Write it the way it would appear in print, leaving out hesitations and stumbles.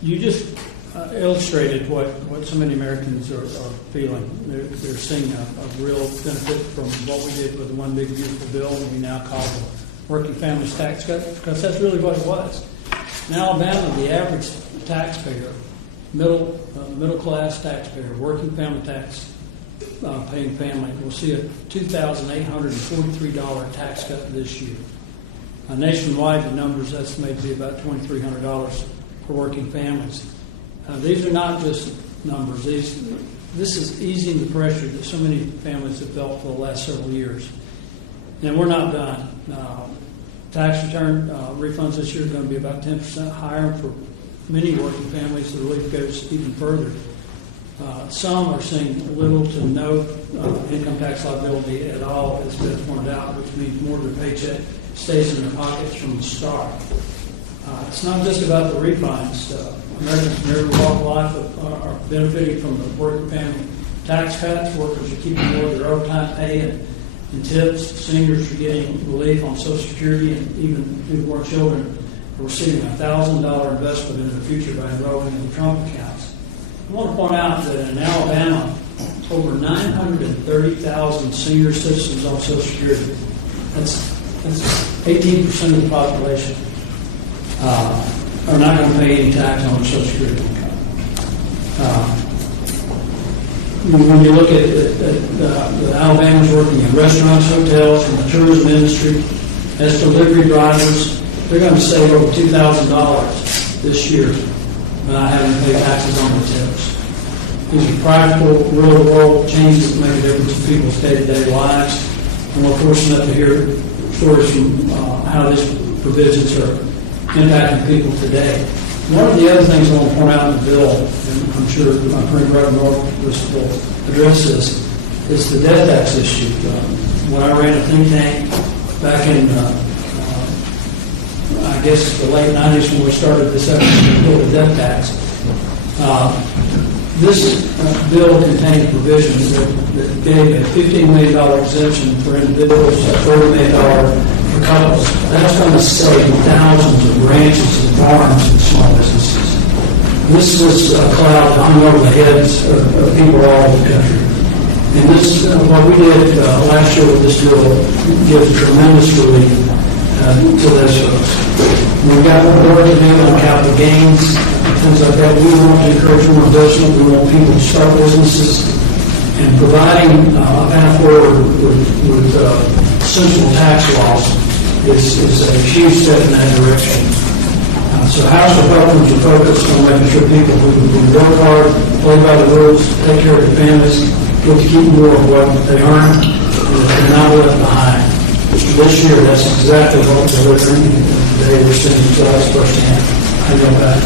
You just illustrated what so many Americans are feeling. They're seeing a real benefit from what we did with the One Big Beautiful Bill, and we now call the Working Families Tax Cut, because that's really what it was. In Alabama, the average taxpayer, middle class taxpayer, working family tax paying family, will see a $2,843 tax cut this year. Nationwide, the numbers estimated to be about $2,300 for working families. These are not just numbers. This is easing the pressure that so many families have felt for the last several years. And we're not done. Tax return refunds this year are going to be about 10% higher. For many working families, the relief goes even further. Some are seeing little to no income tax liability at all, as been pointed out, which means more of their paycheck stays in their pockets from the start. It's not just about the refunds. Americans from every walk of life are benefiting from the working family tax cuts. Workers are keeping more of their overtime pay and tips. Seniors are getting relief on Social Security, and even newborn children are receiving a $1,000 investment in their future by enrolling in the Trump accounts. I want to point out that in Alabama, over 930,000 senior citizens on Social Security. That's 18% of the population. Are not going to pay any tax on their Social Security income. When you look at the Alabamans working in restaurants, hotels, and the tourism industry as delivery drivers, they're going to save over $2,000 this year without having to pay taxes on their tips. These are practical, real-world changes that make a difference in people's day-to-day lives. And we're fortunate to hear stories from how these provisions are impacting people today. One of the other things I want to point out in the bill, and I'm sure my friend Reverend North will address this, is the death tax issue. When I ran a think tank back in, I guess, the late 90s when we started this effort to build the death tax, this bill contained provisions that gave a $15 million exemption for individuals, $30 million for couples. That's going to save thousands of ranches and farms and small businesses. This was a cloud that hung over the heads of people all over the country. And this, what we did last year with this bill, gives tremendous relief to those folks. We've got more to do on capital gains, things like that. We want to encourage more investment. We want people to start businesses. And providing a path forward with sensible tax laws is a huge step in that direction. So House Republicans are focused on making sure people who work hard, play by the rules, take care of their families, get to keep more of what they earn, and they're not left behind. This year, that's exactly what we're delivering. Today we're seeing July's firsthand. I go back.